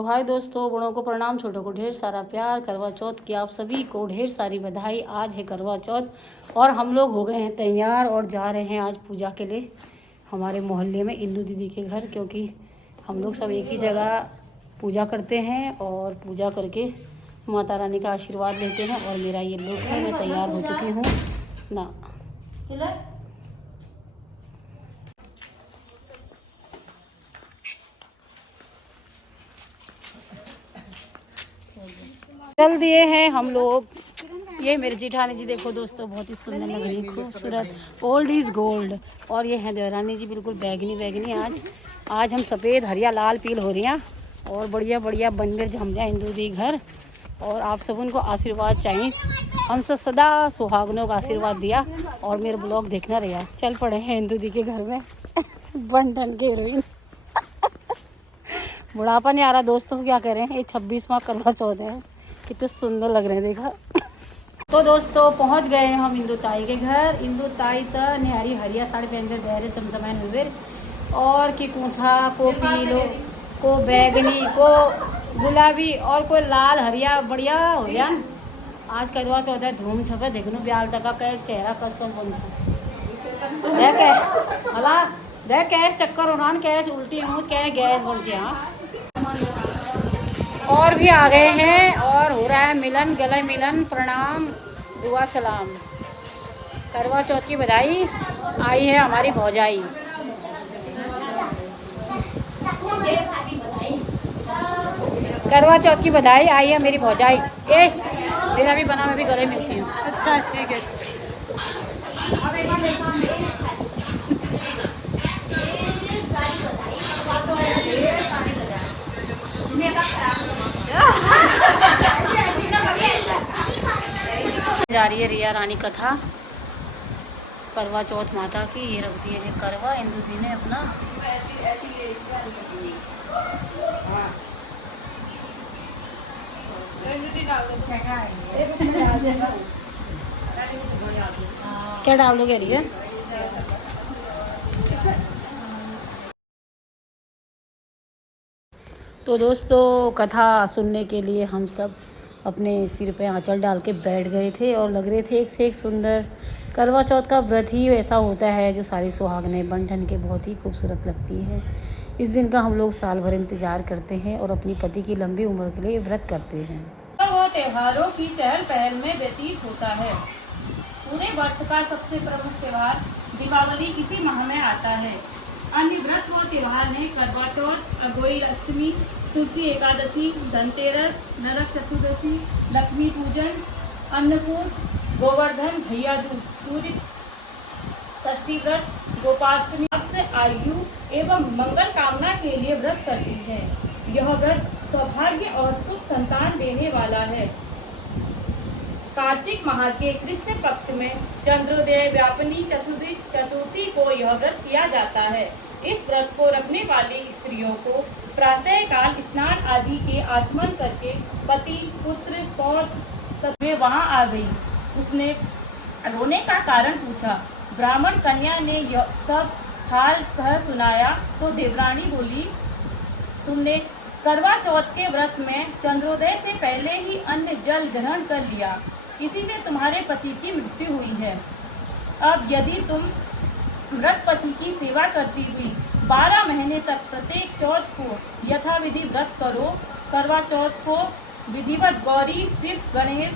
तो हाय दोस्तों, बड़ों को प्रणाम, छोटों को ढेर सारा प्यार। करवा चौथ की आप सभी को ढेर सारी बधाई। आज है करवा चौथ और हम लोग हो गए हैं तैयार और जा रहे हैं आज पूजा के लिए हमारे मोहल्ले में इंदू दीदी के घर, क्योंकि हम लोग सब एक ही जगह पूजा करते हैं और पूजा करके माता रानी का आशीर्वाद लेते हैं। और मेरा ये लुक है, मैं तैयार हो चुकी हूँ ना। चल दिए हैं हम लोग। ये मेरी जेठानी जी देखो दोस्तों, बहुत ही सुंदर लग रही है, खूबसूरत। Old is gold. और ये है देवरानी जी, बिल्कुल बैगनी बैगनी। आज हम सफ़ेद हरिया लाल पील हो रही हैं और बढ़िया बढ़िया बनकर जम जाए इंदू दी घर। और आप सब उनको आशीर्वाद चाहिए, हमसे सदा सुहागनों का आशीर्वाद दिया। और मेरे ब्लॉग देखना रहा। चल पड़े हैं इंदू दी के घर में बन ठन के हीरोइन। बुढ़ापा नहीं आ रहा दोस्तों, क्या कह रहे हैं। ये 26वां करवा चौथ है, कितने सुंदर लग रहे हैं, देखा। तो दोस्तों पहुंच गए हम इंदू ताई के घर। इंदू ताई तो निहारी हरिया साड़ी पहन कर बहरे चमचमाइन हुए और कि पूछा को पीलो को बैगनी को गुलाबी और कोई लाल हरिया बढ़िया हो गया। आज करवा चौथ है, धूम छपे देखनो ब्याल तक का कह चेहरा कस कस बन देख हला देख कैश चक्कर उड़ान कैश उल्टी ऊँच कह गैस बन से। हाँ और भी आ गए हैं और हो रहा है मिलन, गले मिलन, प्रणाम, दुआ सलाम। करवा चौथ की बधाई आई है हमारी भौजाई। करवा चौथ की बधाई आई है मेरी भौजाई। ए मेरा भी बना, मैं भी गले मिलती हूँ। अच्छा ठीक है। जा रही है रिया रानी कथा करवा चौथ माता की। ये रख दिए हैं करवा इंदू जी ने अपना। क्या डाल दोगे रिया? तो दोस्तों कथा सुनने के लिए हम सब अपने सिर पे आंचल डाल के बैठ गए थे और लग रहे थे एक से एक सुंदर। करवा चौथ का व्रत ही ऐसा होता है जो सारी सुहागनें बन ठन के बहुत ही खूबसूरत लगती है। इस दिन का हम लोग साल भर इंतजार करते हैं और अपनी पति की लंबी उम्र के लिए व्रत करते हैं। वो त्योहारों की चहल पहल में व्यतीत होता है। पूरे वर्ष का सबसे प्रमुख त्योहार दीपावली इसी माह में आता है। अन्य व्रत व त्योहार ने करवा चौथ, अगोई अष्टमी, तुलसी एकादशी, धनतेरस, नरक चतुर्दशी, लक्ष्मी पूजन, अन्नकूट, गोवर्धन, भैया दूज, सूर्य षष्ठी व्रत, गोपाष्टमी, आयु एवं मंगल कामना के लिए व्रत करती है। यह व्रत सौभाग्य और सुख संतान देने वाला है। कार्तिक माह के कृष्ण पक्ष में चंद्रोदय व्यापनी चतुर्थी को यह व्रत किया जाता है। इस व्रत को रखने वाली स्त्रियों को प्रातः काल स्नान आदि के आचमन करके पति, पुत्र, पौत्र में वहां आ गई। उसने रोने का कारण पूछा। ब्राह्मण कन्या ने यह सब हाल कह सुनाया तो देवरानी बोली, तुमने करवा चौथ के व्रत में चंद्रोदय से पहले ही अन्न जल ग्रहण कर लिया, इसी से तुम्हारे पति की मृत्यु हुई है। अब यदि तुम व्रत पति की सेवा करती हुई 12 महीने तक प्रत्येक चौथ को यथाविधि व्रत करो। करवा चौथ को विधिवत गौरी, शिव, गणेश,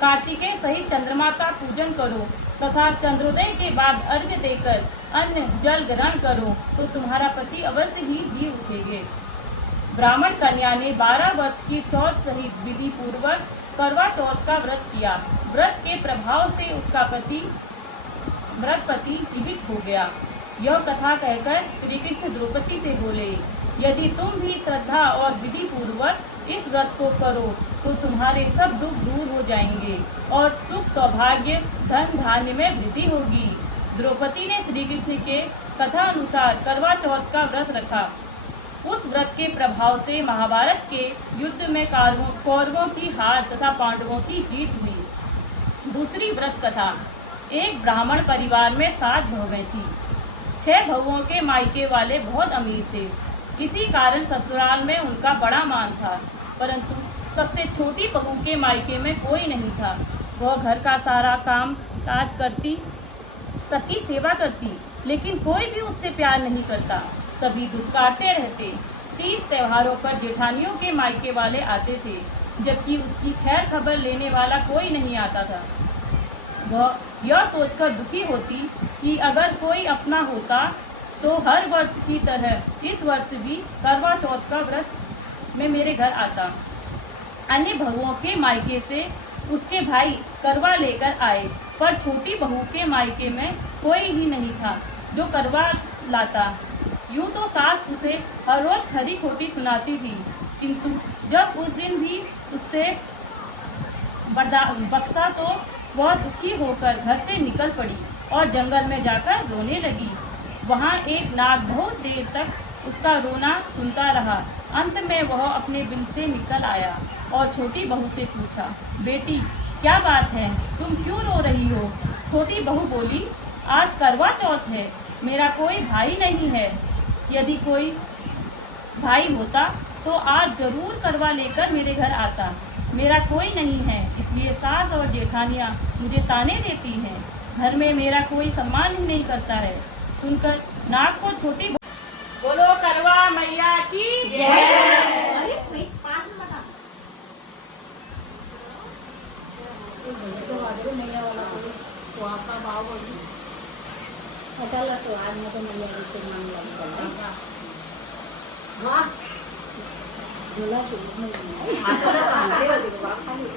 कार्तिकेय सहित चंद्रमा का पूजन करो तथा चंद्रोदय के बाद अर्घ्य देकर अन्न जल ग्रहण करो तो तुम्हारा पति अवश्य ही जी उठेंगे। ब्राह्मण कन्या ने 12 वर्ष की चौथ सहित विधि पूर्वक करवा चौथ का व्रत किया। व्रत के प्रभाव से उसका व्रतपति जीवित हो गया। यह कथा कहकर श्री कृष्ण द्रौपदी से बोले, यदि तुम भी श्रद्धा और विधि पूर्वक इस व्रत को करो तो तुम्हारे सब दुख दूर हो जाएंगे और सुख, सौभाग्य, धन धान्य में वृद्धि होगी। द्रौपदी ने श्री कृष्ण के कथा अनुसार करवा चौथ का व्रत रखा। उस व्रत के प्रभाव से महाभारत के युद्ध में कौरवों की हार तथा पांडवों की जीत हुई। दूसरी व्रत कथा। एक ब्राह्मण परिवार में 7 बहुएं थीं। 6 बहुओं के मायके वाले बहुत अमीर थे। इसी कारण ससुराल में उनका बड़ा मान था, परंतु सबसे छोटी बहू के मायके में कोई नहीं था। वह घर का सारा काम काज करती, सबकी सेवा करती, लेकिन कोई भी उससे प्यार नहीं करता। सभी दुत्कारते रहते। 30 त्योहारों पर जेठानियों के मायके वाले आते थे, जबकि उसकी खैर खबर लेने वाला कोई नहीं आता था। वह यह सोचकर दुखी होती कि अगर कोई अपना होता तो हर वर्ष की तरह इस वर्ष भी करवा चौथ का व्रत में मेरे घर आता। अन्य बहुओं के मायके से उसके भाई करवा लेकर आए, पर छोटी बहू के मायके में कोई ही नहीं था जो करवा लाता। यूँ तो सास उसे हर रोज खरी खोटी सुनाती थी, किंतु जब उस दिन भी उससे बक्सा तो वह दुखी होकर घर से निकल पड़ी और जंगल में जाकर रोने लगी। वहाँ एक नाग बहुत देर तक उसका रोना सुनता रहा। अंत में वह अपने बिल से निकल आया और छोटी बहू से पूछा, बेटी क्या बात है, तुम क्यों रो रही हो? छोटी बहू बोली, आज करवा चौथ है, मेरा कोई भाई नहीं है। यदि कोई भाई होता तो आज जरूर करवा लेकर मेरे घर आता। मेरा कोई नहीं है, इसलिए सास और जेठानियाँ मुझे ताने देती हैं। घर में मेरा कोई सम्मान ही नहीं करता है। सुनकर नाग को छोटी बोलो करवा मैया की जय।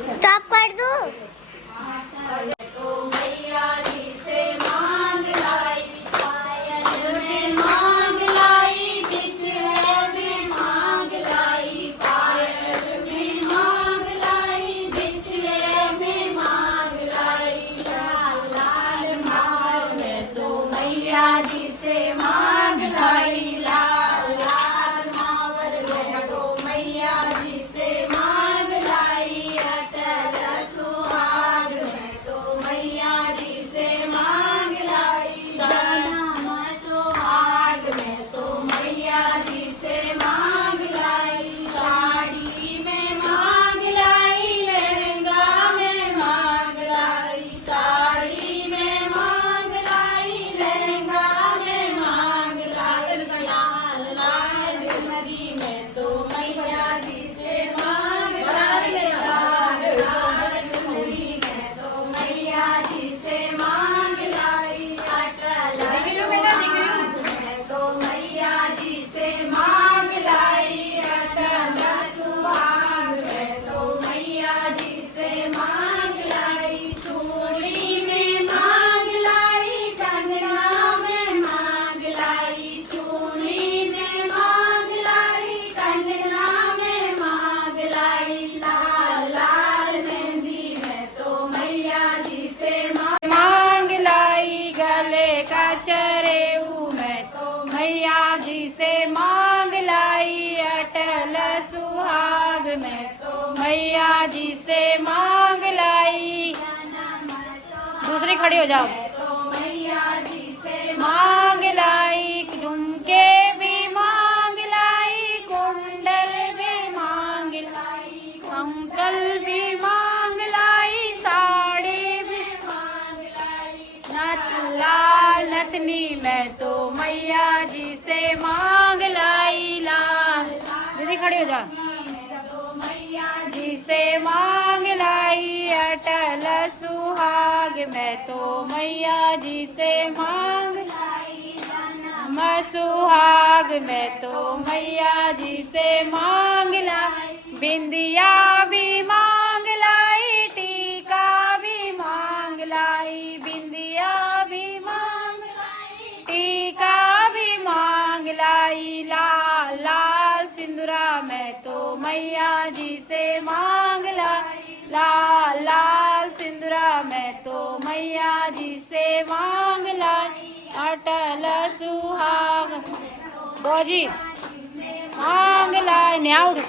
स्टॉप कर दूं? मैया जी से मांग लाई। दूसरी खड़ी हो जाओ। मांग लाई, झुमके भी मांग लाई, कुंडल भी मांग लाई, संकल भी मांग लाई, साड़ी भी मांग लाई, नथ लाल नथनी मैं तो मैया जी से मांग लाई। लाल दीदी खड़ी हो जा। जी से मांग लाई अटल सुहाग, मैं तो मैया जी से मांग लाई जन्म सुहाग, मैं तो मैया जी से मांग लाई। बिंदिया भी मांग लाई, टीका भी मांग लाई, बिंदिया भी मांग लाई, टीका भी मांग लाई। लाल लाल सिंदूरा मैं तो मैया जी से मांग लाई। लाल लाल सिंदूरा मैं तो मैया जी से मांग लाई। अटल सुहाग बोजी मांग लाई न्याउड़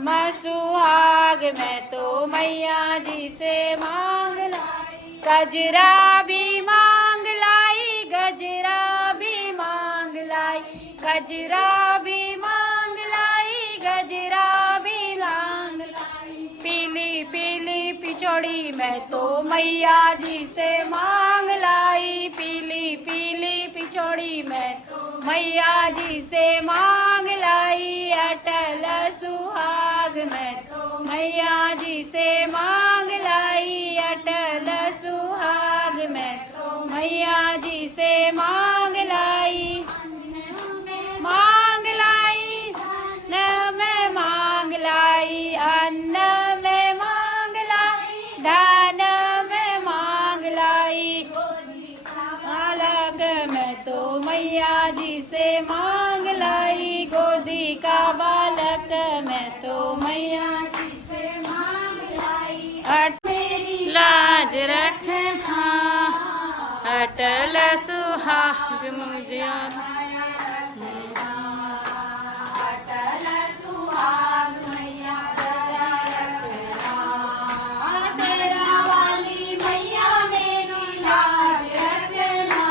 मैं सुहाग, मैं तो मैया जी से मांग लाई। गजरा भी मांग लाई, गजरा भी मांग लाई, गजरा भी मांग पिछोड़ी मैं तो मैया जी से मांग लाई, पीली पीली पिछोड़ी मैं तो मैया जी से मांग लाई, अटल सुहाग मैं तो मैया जी से मांग लाई, अटल सुहाग मैं तो मैया जी से मांग लाई, मांग लाई न में मांग लाई, अन्न में मांग लाई, धन में मांग लाई, बालक मैं तो मैया जी से मांग लाई, गोदी का बालक मैं तो मैया जी से मांग लाई, मेरी लाज रखना अटल सुहाग मुझे, अटल सुहाग मैया सदा रखना, शेरा वाली मैया मेरी लाज रखना,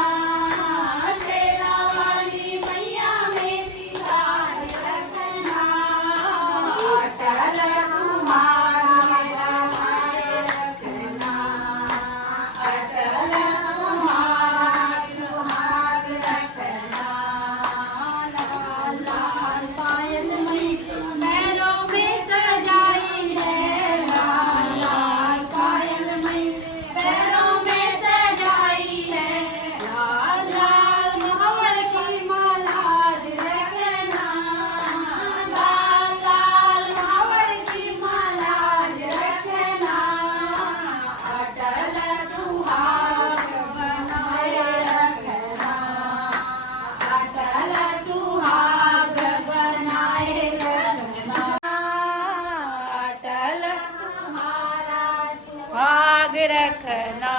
शेरा वाली मैया मेरी लाज रखना, अटल सुहाग मेरा लाज रखना, अटल सुहाग सुहाग रखना, लाल लाल पायल मैया पैरों में सजाई है, लाल लाल पायल मैया पैरों में सजाई है, लाल लाल मोहर की मालाज रखना, लाल लाल मोहर की मालाज रखना, अटल सुहाग बनाए रखना, अटल सुहाग बनाए रखना, अटल सुहारा सुहाग रखना,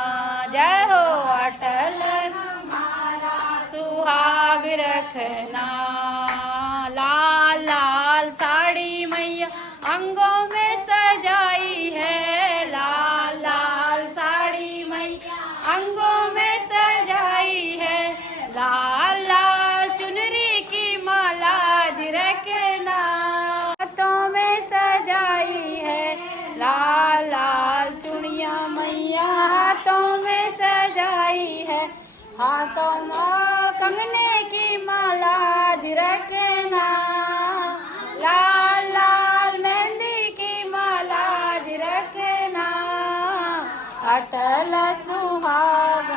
जय हो अटल हमारा सुहाग रखना, लाल लाल साड़ी मैया अंगों में सजाई है, लाल लाल साड़ी मैया अंगों में सजाई है, लाल लाल चुनरी की मालाज रखना, हाथों में सजाई है, लाल लाल चुड़िया मैया हाथों में सजाई है, हाथों में कंगने की मालाज रखना, लाल लाल मेहंदी की मालाज रखना, अटल सुहाग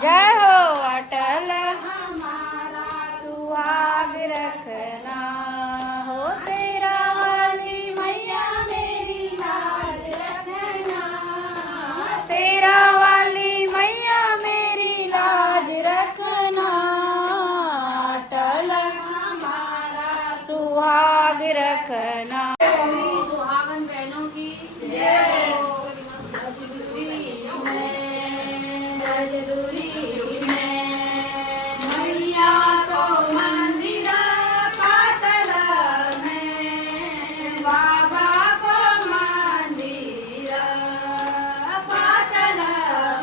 जय हो अटल हमारा सुहाग रखना, हो तेरा वाली मैया मेरी लाज रखना, तेरा वाली मैया मेरी लाज रखना, अटल हमारा सुहाग रखना, सुहागन बहनों की जय, रजदूरी में मैया को मंदिर पातल में, बाबा को मंदिर पातल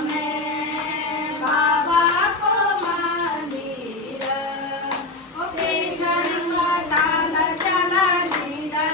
में, बाबा को मंदिर, ओ के झंडा ताल चला लीला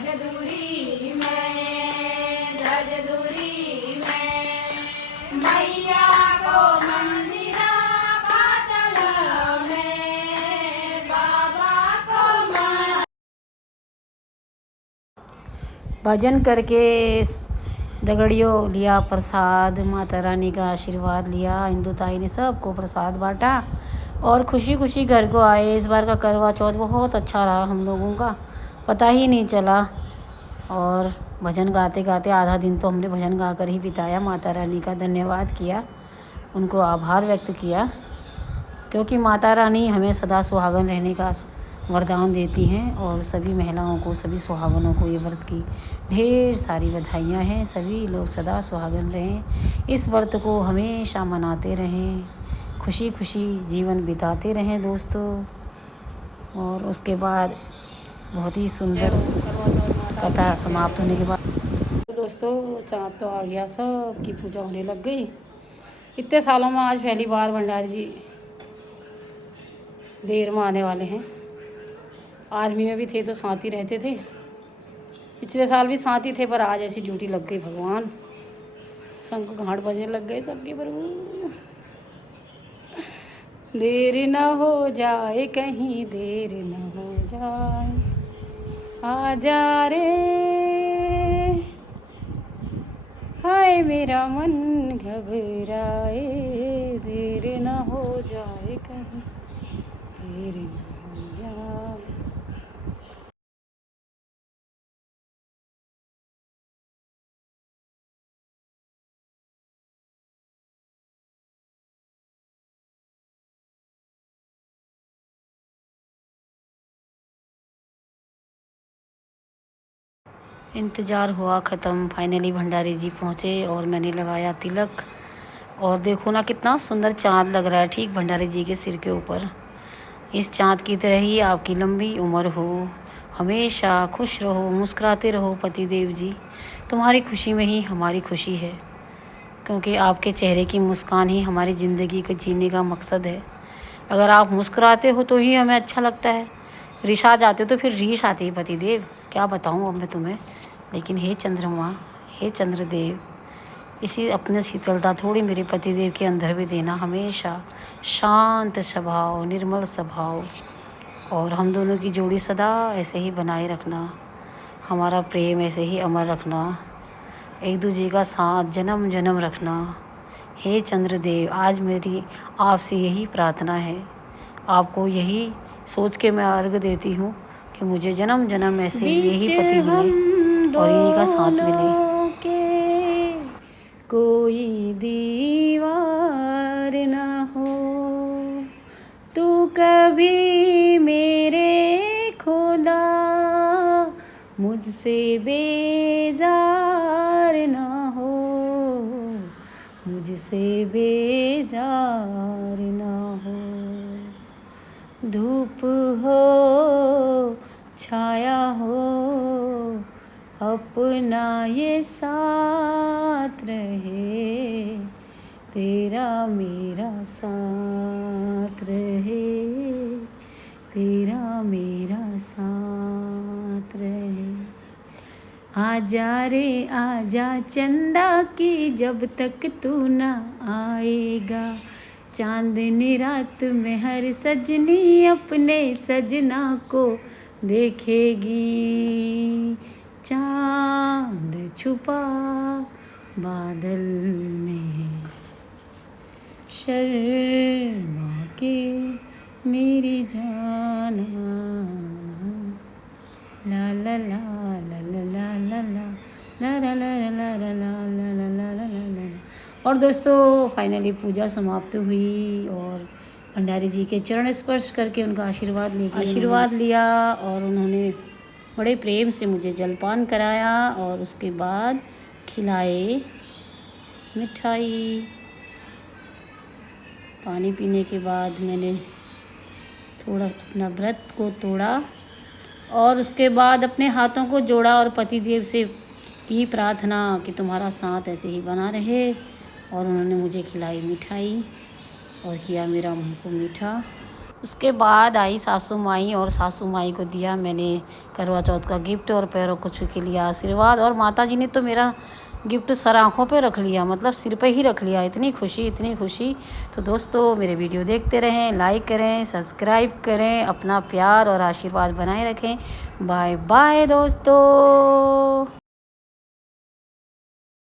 रजदूरी में मैया को मंदिरा पातल में बाबा को भजन करके दगड़ियों लिया प्रसाद, माता रानी का आशीर्वाद लिया। इंदु ताई ने सबको प्रसाद बांटा और खुशी खुशी घर को आए। इस बार का करवा चौथ बहुत अच्छा रहा हम लोगों का, पता ही नहीं चला। और भजन गाते गाते आधा दिन तो हमने भजन गा कर ही बिताया। माता रानी का धन्यवाद किया, उनको आभार व्यक्त किया, क्योंकि माता रानी हमें सदा सुहागन रहने का वरदान देती हैं। और सभी महिलाओं को, सभी सुहागनों को ये व्रत की ढेर सारी बधाइयाँ हैं। सभी लोग सदा सुहागन रहें, इस व्रत को हमेशा मनाते रहें, खुशी खुशी जीवन बिताते रहें दोस्तों। और उसके बाद बहुत ही सुंदर कथा समाप्त होने के बाद दोस्तों चाँद तो आ गया, सब की पूजा होने लग गई। इतने सालों में आज पहली बार भंडारी जी देर में आने वाले हैं। आर्मी में भी थे तो साथ ही रहते थे, पिछले साल भी साथ ही थे, पर आज ऐसी ड्यूटी लग गई। भगवान, शंख घाट बजने लग गए सबके। प्रभु देर न हो जाए, कहीं देर न हो जाए, आजा रे हाय मेरा मन घबराए, देर न हो जाए, कहीं देर न हो जाए। इंतज़ार हुआ ख़त्म, फाइनली भंडारी जी पहुँचे और मैंने लगाया तिलक। और देखो ना कितना सुंदर चाँद लग रहा है ठीक भंडारी जी के सिर के ऊपर। इस चाँद की तरह ही आपकी लंबी उम्र हो, हमेशा खुश रहो, मुस्कुराते रहो पति देव जी। तुम्हारी खुशी में ही हमारी खुशी है, क्योंकि आपके चेहरे की मुस्कान ही हमारी ज़िंदगी को जीने का मकसद है। अगर आप मुस्कुराते हो तो ही हमें अच्छा लगता है, रिशा जाते तो फिर रीश आती है पति देव। क्या बताऊँ अब मैं तुम्हें। लेकिन हे चंद्रमा, हे चंद्रदेव, इसी अपने शीतलता थोड़ी मेरे पतिदेव के अंदर भी देना। हमेशा शांत स्वभाव, निर्मल स्वभाव, और हम दोनों की जोड़ी सदा ऐसे ही बनाए रखना, हमारा प्रेम ऐसे ही अमर रखना, एक दूसरे का साथ जन्म जन्म रखना। हे चंद्रदेव, आज मेरी आपसे यही प्रार्थना है, आपको यही सोच के मैं अर्घ देती हूँ कि मुझे जन्म जन्म ऐसे यही पति मिले और इन्हीं का साथ मिले। के कोई दीवार ना हो, तू कभी मेरे खुदा मुझसे बेजार ना हो, मुझसे बेजार ना हो। धूप हो छाया हो, अपना ये साथ रहे, तेरा मेरा साथ रहे, तेरा मेरा साथ रहे। आजा रे आजा चंदा की, जब तक तू ना आएगा, चांदनी रात में हर सजनी अपने सजना को देखेगी। चांद छुपा बादल में, शर्मा के मेरी जाना, ला ला ला ला ला ला ला ला ला ला ला ला ला ला ला। और दोस्तों फाइनली पूजा समाप्त हुई और भंडारी जी के चरण स्पर्श करके उनका आशीर्वाद लिया और उन्होंने बड़े प्रेम से मुझे जलपान कराया और उसके बाद खिलाए मिठाई। पानी पीने के बाद मैंने थोड़ा अपना व्रत को तोड़ा और उसके बाद अपने हाथों को जोड़ा और पतिदेव से की प्रार्थना कि तुम्हारा साथ ऐसे ही बना रहे। और उन्होंने मुझे खिलाई मिठाई और किया मेरा मुंह को मीठा। उसके बाद आई सासू माई, और सासू माई को दिया मैंने करवा चौथ का गिफ्ट और पैरों को छू के लिया आशीर्वाद। और माता जी ने तो मेरा गिफ्ट सर आँखों पे रख लिया, मतलब सिर पे ही रख लिया। इतनी खुशी, इतनी खुशी। तो दोस्तों मेरे वीडियो देखते रहें, लाइक करें, सब्सक्राइब करें, अपना प्यार और आशीर्वाद बनाए रखें। बाय बाय दोस्तों।